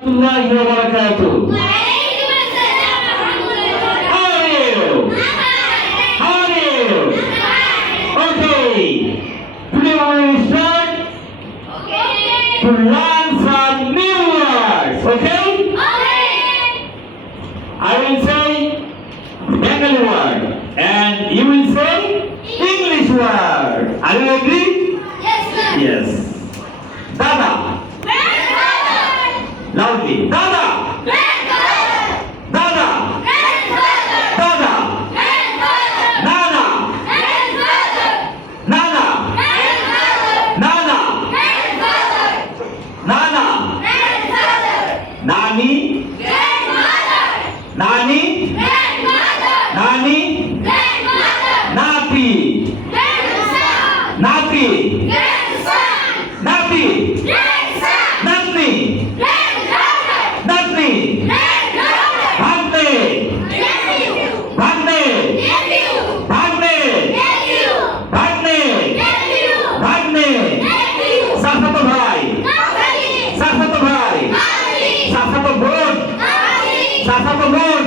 warahmatullahi wabarakatuh. How are you? How are you? Okay. Today we will start to learn some new words. Okay? I will say Bengali word and you will say English word. Are you agree? Yes. Dada. Loudly. Dada. Dada. Dada. Nana. Nana. Nana. Nana. Nani. Nani. Nani. Napi. Napi. Napi. Natni. Natni. Bhante. Bhante. Bhante. Bhante. Bhante. Sasato bhai. Sasato bhai. Sasato বোন. Sasato বোন.